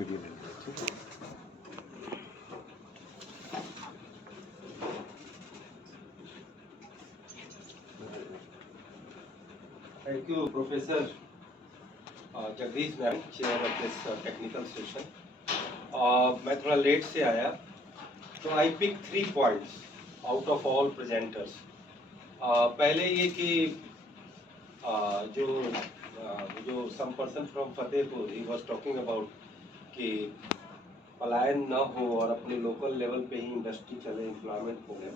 Video लेंगे, ठीक है। Thank you, Professor Jagdish ma'am, chair of this technical session. मैं थोड़ा लेट से आया, तो I pick 3 points out of all presenters. पहले ये कि जो some person from Fatehpur he was talking about कि पलायन न हो और अपने लोकल लेवल पे ही इंडस्ट्री चले, एम्प्लॉयमेंट हो गए।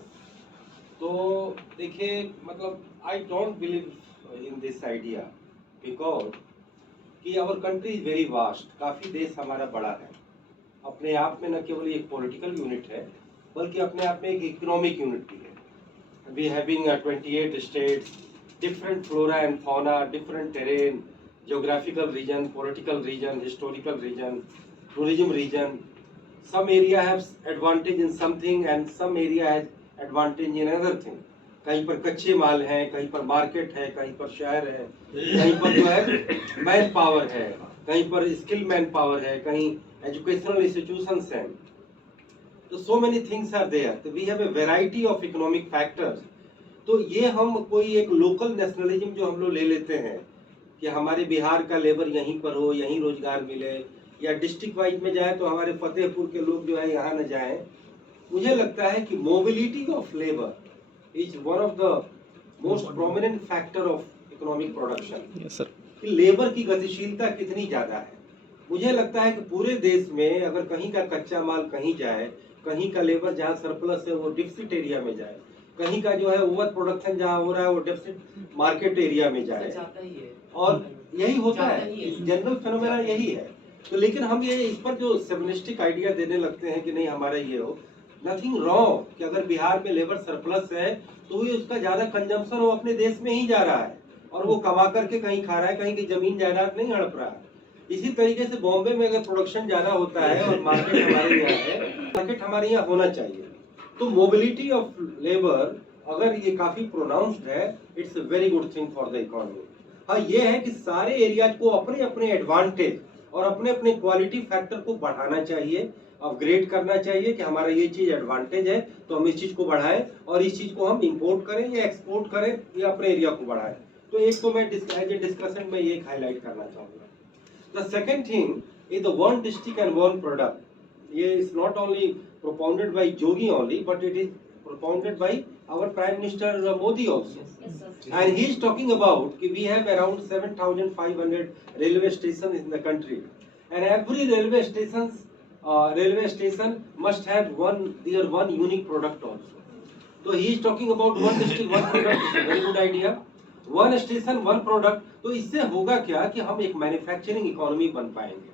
तो देखिए, मतलब I don't believe in this idea because कि our country is very vast. काफ़ी देश हमारा बड़ा है, अपने आप में न केवल एक पॉलिटिकल यूनिट है बल्कि अपने आप में एक इकोनॉमिक यूनिट भी है। We having 28 states, different flora and fauna, different terrain, geographical region, political region, historical region, tourism region. Some area has advantage in something and some area has advantage in another thing. कहीं पर कच्चे माल हैं, कहीं पर market है, कहीं पर शहर है, कहीं पर जो है मैन पावर है, कहीं पर स्किल मैन पावर है, कहीं एजुकेशनल इंस्टीट्यूशंस हैं। तो so many things are there. So we have a variety of economic factors. तो ये हम कोई एक लोकल नेशनलिज्म जो हम लोग ले लेते हैं कि हमारे बिहार का लेबर यहीं पर हो, यहीं रोजगार मिले, या डिस्ट्रिक्ट वाइज में जाए तो हमारे फतेहपुर के लोग जो है यहाँ न जाएं। मुझे लगता है कि mobility of labour is one of the most prominent factor of economic production. Yes sir. कि लेबर की गतिशीलता कितनी ज्यादा है। मुझे लगता है कि पूरे देश में अगर कहीं का कच्चा माल कहीं जाए, कहीं का लेबर जहाँ सरप्लस है वो डिफिसिट एरिया में जाए, कहीं का जो है ओवर प्रोडक्शन जहाँ हो रहा है वो डेफिसिट मार्केट एरिया में जाए, और यही होता है, जनरल फेनोमेना यही है। तो लेकिन हम ये इस पर जो सेमिनिस्टिक आइडिया देने लगते हैं कि नहीं हमारा ये हो, नथिंग रॉन्ग कि अगर बिहार में लेबर सरप्लस है तो ही उसका ज्यादा कंजम्पशन वो अपने देश में ही जा रहा है और वो कमा करके कहीं खा रहा है, कहीं की जमीन जायदाद नहीं हड़प रहा है। इसी तरीके से बॉम्बे में अगर प्रोडक्शन ज्यादा होता है और मार्केट हमारे यहाँ है, मार्केट हमारे यहाँ होना चाहिए। तो मोबिलिटी ऑफ लेबर अगर ये काफी प्रोनाउंस्ड है, it's a very good thing for the economy. हाँ, ये है कि सारे एरियाज को अपने अपने एडवांटेज और अपने अपने क्वालिटी फैक्टर को बढ़ाना चाहिए, अपग्रेड करना चाहिए कि हमारा ये चीज एडवांटेज है तो हम इस चीज को बढ़ाएं और इस चीज को हम इंपोर्ट करें या एक्सपोर्ट करें या अपने एरिया को बढ़ाएं। तो एक तो मैं एज ए डिस्कशन में ये हाईलाइट करना चाहूंगा। The second thing is the one district and one product. ये is not only propounded by Yogi only, but it is propounded by our Prime Minister Modi also. Yes, sir. And he is talking about that we have around 7,500 railway stations in the country, and every railway station must have one unique product also. So he is talking about one district, one product. It's a very good idea. One station, one product. तो इससे होगा क्या कि हम एक manufacturing economy बन पाएंगे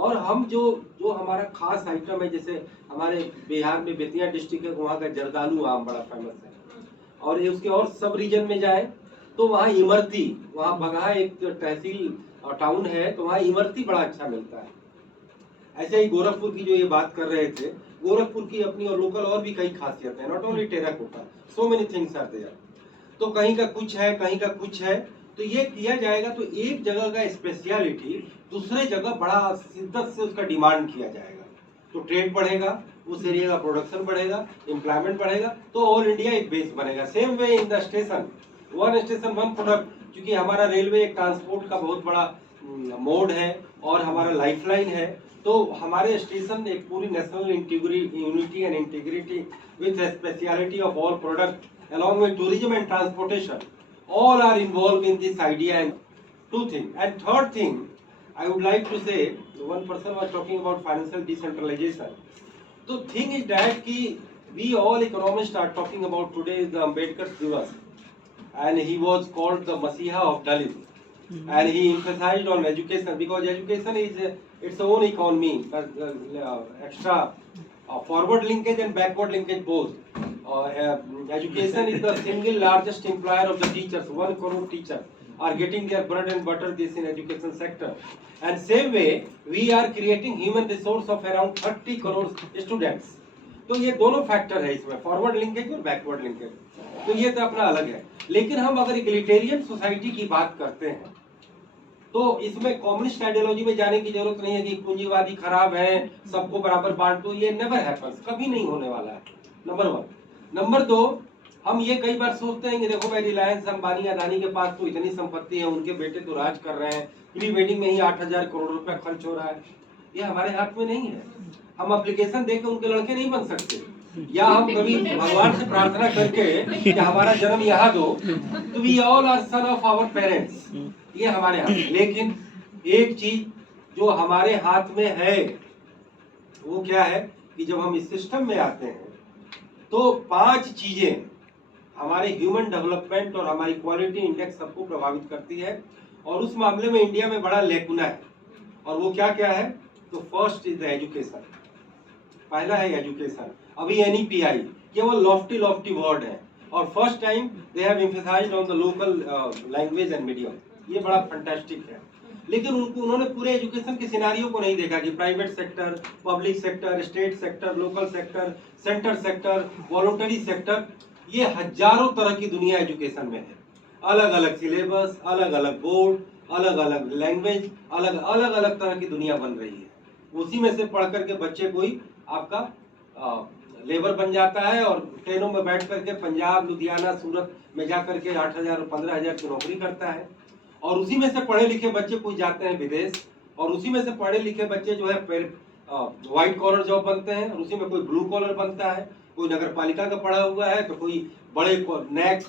और हम जो हमारा खास आइटम है, जैसे हमारे बिहार में बेतिया डिस्ट्रिक्ट है, वहाँ का जर्दालू आम बड़ा फेमस है, और ये उसके और सब रीजन में जाए तो वहाँ इमरती, वहाँ बगहा एक तहसील टाउन है तो वहाँ इमरती बड़ा अच्छा मिलता है। ऐसे ही गोरखपुर की जो ये बात कर रहे थे, गोरखपुर की अपनी और लोकल और भी कई खासियत है, not only terracotta, so many things are there. तो कहीं का कुछ है, कहीं का कुछ है, तो ये किया जाएगा तो एक जगह का स्पेशलिटी दूसरे जगह बड़ा शिद्दत से उसका डिमांड किया जाएगा, तो ट्रेड बढ़ेगा, उस एरिया का प्रोडक्शन बढ़ेगा, एम्प्लॉयमेंट बढ़ेगा, तो ऑल इंडिया एक बेस बनेगा। Same way in the station, one station one product, क्योंकि हमारा रेलवे एक ट्रांसपोर्ट का बहुत बड़ा मोड है और हमारा लाइफलाइन है, तो हमारे स्टेशन एक पूरी national unity and integrity with speciality of all product along with tourism and transportation, all are involved in this idea. And two things. And third thing, I would like to say, one person was talking about financial decentralization. So thing is that ki we all economists are talking about today is the Ambedkar Divas, and he was called the Masiha of Dalit, and he emphasized on education because education is its own economy, extra forward linkage and backward linkage both. Education is the single largest employer of the teachers. 1 crore teachers are getting their bread and butter this in education sector. And same way, we are creating human resource of around 30 crore students. तो ये दोनों factor है इसमें, forward linkage और backward linkage, तो ये तो अपना अलग है। लेकिन हम अगर इक्वलिटेरियन सोसाइटी की बात करते हैं तो इसमें कम्युनिस्ट आइडियोलॉजी में जाने की जरूरत नहीं है कि पूंजीवादी खराब है, सबको बराबर बांट दो, ये नेवर हैपेंस, कभी नहीं होने वाला है, नंबर 1। नंबर 2, हम ये कई बार सोचते हैं कि देखो भाई रिलायंस अंबानी अदानी के पास तो इतनी संपत्ति है, उनके बेटे तो राज कर रहे हैं, प्री वेडिंग में ही 8,000 करोड़ रुपया खर्च हो रहा है। ये हमारे हाथ में नहीं है। हम एप्लीकेशन देके उनके लड़के नहीं बन सकते, या हम कभी भगवान से प्रार्थना करके कि हमारा जन्म यहाँ दो, तो we all are son of our parents, ये हमारे हाथ में। लेकिन एक चीज जो हमारे हाथ में है वो क्या है कि जब हम इस सिस्टम में आते हैं तो 5 चीजें हमारे ह्यूमन डेवलपमेंट और हमारी क्वालिटी इंडेक्स सबको प्रभावित करती है, और उस मामले में इंडिया में बड़ा लेकुना है। और वो क्या क्या है? तो फर्स्ट इज द एजुकेशन, पहला है एजुकेशन। अभी एनईपीआई केवल लॉफ्टी वर्ड है, और first time they have emphasised on the local language and medium, ये बड़ा फैंटास्टिक है। लेकिन उन्होंने पूरे एजुकेशन के सिनारियो को नहीं देखा कि private sector, public sector, state sector, local sector, centre sector, voluntary sector, ये हजारों तरह की दुनिया एजुकेशन में है। अलग अलग सिलेबस, अलग अलग बोर्ड, अलग अलग लैंग्वेज, अलग अलग तरह की दुनिया बन रही है। उसी में से पढ़ करके बच्चे कोई आपका लेबर बन जाता है और ट्रेनों में बैठ करके पंजाब, लुधियाना, सूरत में जा करके 8,000 और 15,000 की नौकरी करता है। और उसी में से पढ़े लिखे बच्चे कोई जाते हैं विदेश, और उसी में से पढ़े लिखे बच्चे जो है व्हाइट कॉलर जॉब बनते हैं, और उसी में कोई ब्लू कॉलर बनता है, कोई नगर पालिका का पढ़ा हुआ है, तो कोई बड़े नैक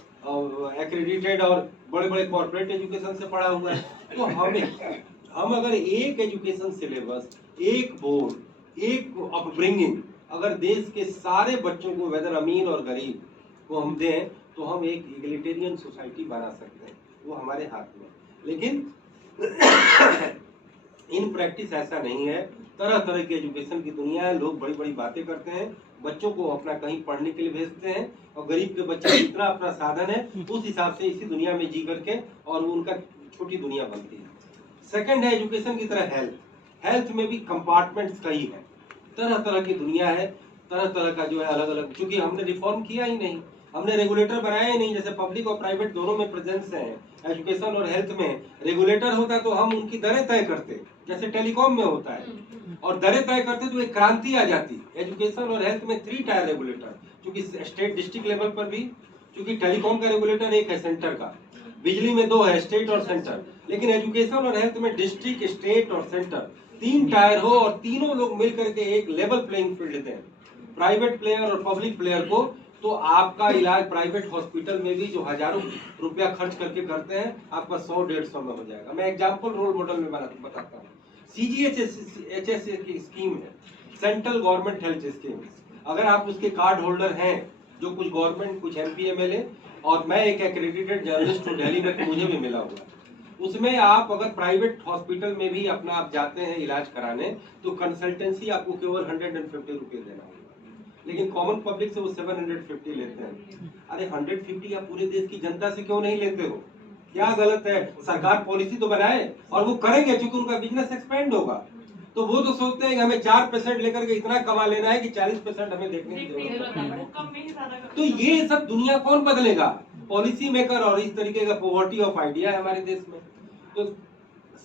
एक्रेडिटेड और बड़े बड़े कॉर्पोरेट एजुकेशन से पढ़ा हुआ है। तो हम अगर एक एजुकेशन सिलेबस, एक बोर्ड, एक अपब्रिंगिंग अगर देश के सारे बच्चों को, वेदर अमीर और गरीब को हम दें, तो हम एक इगलिटेरियन सोसाइटी बना सकते हैं, वो हमारे हाथ में। लेकिन इन प्रैक्टिस ऐसा नहीं है। तरह तरह की एजुकेशन की दुनिया है, लोग बड़ी बड़ी बातें करते हैं, बच्चों को अपना कहीं पढ़ने के लिए भेजते हैं, और गरीब के बच्चे जितना अपना साधन है उस हिसाब से इसी दुनिया में जी करके, और उनका छोटी दुनिया बनती है। सेकंड है एजुकेशन की तरह हेल्थ में भी कंपार्टमेंट्स कई है, तरह तरह की दुनिया है, तरह तरह का जो है अलग अलग, क्योंकि हमने रिफॉर्म किया ही नहीं, हमने रेगुलेटर बनाया ही नहीं। जैसे पब्लिक और प्राइवेट दोनों में प्रेजेंस है, एजुकेशन और हेल्थ में रेगुलेटर होता तो हम उनकी दरें तय करते, जैसे टेलीकॉम में होता है, और दरें तय करते तो एक क्रांति आ जाती। एजुकेशन और हेल्थ में 3 टायर रेगुलेटर, क्योंकि स्टेट डिस्ट्रिक्ट लेवल पर भी, क्योंकि टेलीकॉम का रेगुलेटर एक है सेंटर का, बिजली में 2 है, स्टेट और सेंटर, लेकिन एजुकेशन और हेल्थ में डिस्ट्रिक्ट, स्टेट और सेंटर 3 टायर हो, और तीनों लोग मिलकर के एक लेवल प्लेइंग फील्ड दें, प्राइवेट प्लेयर और पब्लिक प्लेयर को, तो आपका इलाज प्राइवेट हॉस्पिटल में भी जो हजारों रुपया खर्च करके करते हैं, आपका 100-150 में हो जाएगा। मैं एग्जांपल रोल मॉडल में बताता हूँ। CGHS की स्कीम है, सेंट्रल गवर्नमेंट हेल्थ स्कीम। अगर आप उसके कार्ड होल्डर हैं, जो कुछ गवर्नमेंट, कुछ MP MLA, और मैं एक एक्रेडिटेड जर्नलिस्ट हूँ दिल्ली में, मुझे भी मिला हुआ, उसमें आप अगर प्राइवेट हॉस्पिटल में भी अपना आप जाते हैं इलाज कराने, तो कंसल्टेंसी आपको केवल 150 रुपये देना होगा, लेकिन कॉमन पब्लिक से वो 750 लेते हैं। अरे 150 आप पूरे देश की जनता से क्यों नहीं लेते हो? क्या गलत है? सरकार पॉलिसी तो बनाए, और वो करेंगे क्योंकि उनका बिजनेस एक्सपेंड होगा। तो वो तो सोचते हैं कि हमें 4% लेकर के इतना कमा लेना है कि 40% हमें देखने की जरूरत है। तो ये सब दुनिया कौन बदलेगा? पॉलिसी मेकर, और इस तरीके का पॉवर्टी ऑफ आइडिया है हमारे देश में। तो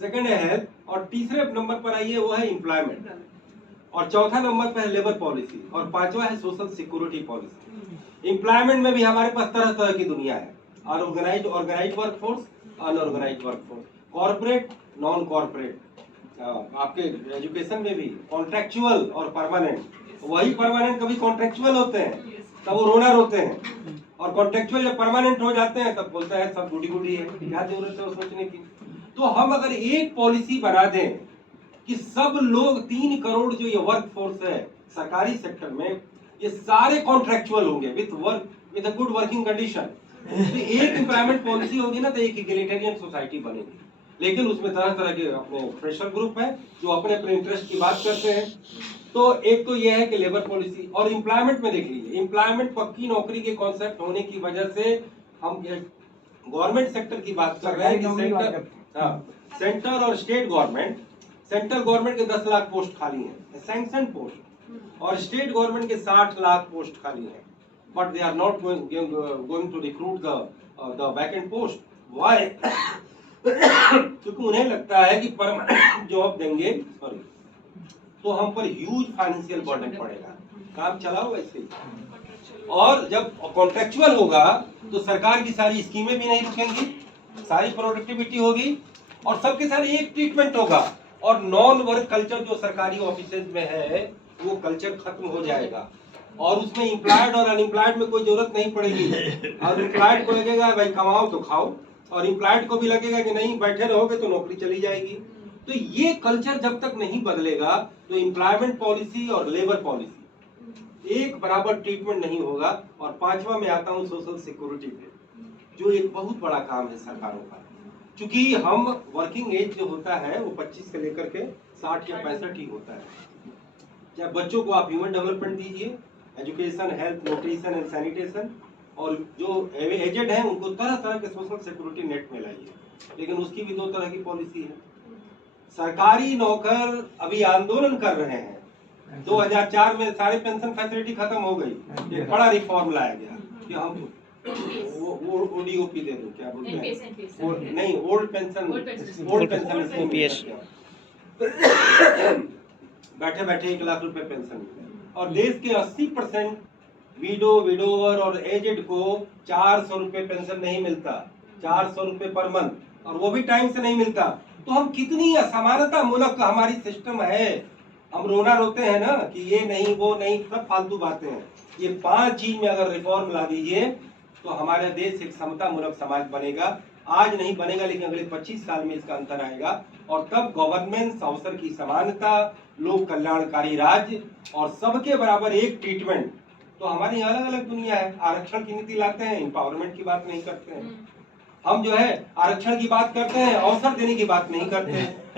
सेकंड है हेल्थ, और तीसरे नंबर पर आइए वो है एम्प्लॉयमेंट, और चौथा नंबर पर है लेबर पॉलिसी, और पांचवा है सोशल सिक्योरिटी पॉलिसी। एम्प्लॉयमेंट में भी हमारे पास तरह तरह की दुनिया है, organised workforce, unorganised workforce, corporate, non corporate. आपके एजुकेशन में भी कॉन्ट्रेक्चुअल और परमानेंट, वही परमानेंट कभी कॉन्ट्रेक्चुअल होते हैं, तब वो रोना रोते हैं, और कॉन्ट्रेक्चुअल जब परमानेंट हो जाते हैं तब बोलता है सब गुडी गुडी है, क्या जरूरत है वो सोचने की। तो हम अगर एक पॉलिसी बना दें कि सब लोग 3 करोड़ जो ये वर्क फोर्स है सरकारी सेक्टर में, ये सारे कॉन्ट्रेक्चुअल होंगे with a good working condition, तो एक एम्प्लॉयमेंट पॉलिसी होगी ना, तो एक इक्वलिटेरियन सोसाइटी बनेगी। लेकिन उसमें तरह तरह के अपने प्रेशर ग्रुप है जो अपने अपने इंटरेस्ट की बात करते हैं। तो एक तो ये है कि लेबर पॉलिसी, और एम्प्लॉयमेंट में देख लीजिए, एम्प्लॉयमेंट पक्की नौकरी के कॉन्सेप्ट होने की वजह से हम गवर्नमेंट सेक्टर की बात कर रहे हैं कि सेंटर और स्टेट गवर्नमेंट, सेंट्रल गवर्नमेंट के 10 लाख पोस्ट खाली हैं, सैंक्शन पोस्ट, और स्टेट गवर्नमेंट के 60 लाख पोस्ट खाली हैं, but they are not going to recruit the vacant post. Why? क्योंकि उन्हें लगता है कि परमानेंट जॉब देंगे सॉरी तो हम पर ह्यूज फाइनेंशियल बर्डन पड़ेगा, काम चलाओ वैसे ही। और जब कॉन्ट्रेक्चुअल होगा तो सरकार की सारी स्कीमें भी नहीं रुकेंगी, सारी प्रोडक्टिविटी होगी और सबके सारे एक ट्रीटमेंट होगा और नॉन वर्क कल्चर जो सरकारी ऑफिसेज में है वो कल्चर खत्म हो जाएगा और उसमें एम्प्लॉयड और अनएम्प्लॉयड में कोई जरूरत नहीं पड़ेगी। और एम्प्लॉयड को लगेगा भाई कमाओ तो खाओ और एम्प्लॉयड को भी लगेगा कि नहीं बैठे रहोगे तो नौकरी चली जाएगी। तो ये कल्चर जब तक नहीं बदलेगा तो एम्प्लॉयमेंट पॉलिसी और लेबर पॉलिसी एक बराबर ट्रीटमेंट नहीं होगा। और पांचवा में आता हूँ सोशल सिक्योरिटी पे, जो एक बहुत बड़ा काम है सरकारों का। क्योंकि हम वर्किंग एज जो होता है वो 25 से लेकर के 60 या 65 ही होता है। चाहे बच्चों को आप ह्यूमन डेवलपमेंट दीजिए, education, health, nutrition and sanitation, और जो एजेड हैं उनको तरह तरह के सोशल सिक्योरिटी नेट में लाइए। लेकिन उसकी भी दो तरह की पॉलिसी है। सरकारी नौकर अभी आंदोलन कर रहे हैं। 2004 में सारी पेंशन फैसिलिटी खत्म हो गई, एक बड़ा रिफॉर्म लाया गया कि हम वो ओडीओपी दे दो, क्या बोलते हैं, नहीं ओल्ड पेंशन ओपीएस, बैठे बैठे 1 लाख रुपए पेंशन मिले। और देश के 80% विडोवर और एजेड को 400 रुपए पेंशन नहीं मिलता, 400 रुपए पर मंथ, और वो भी टाइम से नहीं मिलता। तो हम कितनी असमानता मूलक हमारी सिस्टम है। हम रोना रोते हैं ना कि ये नहीं वो नहीं, सब फालतू बातें हैं। ये 5 चीज में अगर रिफॉर्म ला दीजिए तो हमारा देश एक समता मूलक समाज बनेगा। आज नहीं बनेगा लेकिन अगले 25 साल में इसका अंतर आएगा और तब गवर्नेंस, अवसर की समानता, लोक कल्याणकारी राज्य और सबके बराबर एक ट्रीटमेंट। तो हमारी अलग अलग दुनिया है। आरक्षण की नीति लाते हैं, एम्पावरमेंट की बात नहीं करते हैं। हम जो है आरक्षण की बात करते हैं, अवसर देने की बात नहीं करते,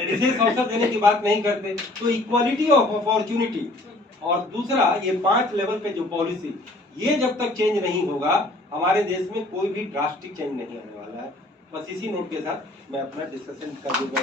विशेष अवसर देने की बात नहीं करते। तो इक्वालिटी ऑफ अपॉर्चुनिटी और दूसरा ये 5 लेवल पे जो पॉलिसी, ये जब तक चेंज नहीं होगा हमारे देश में कोई भी ड्रास्टिक चेंज नहीं आने वाला है। बस इसी नोट के साथ मैं अपना डिस्कशन कर दूंगा।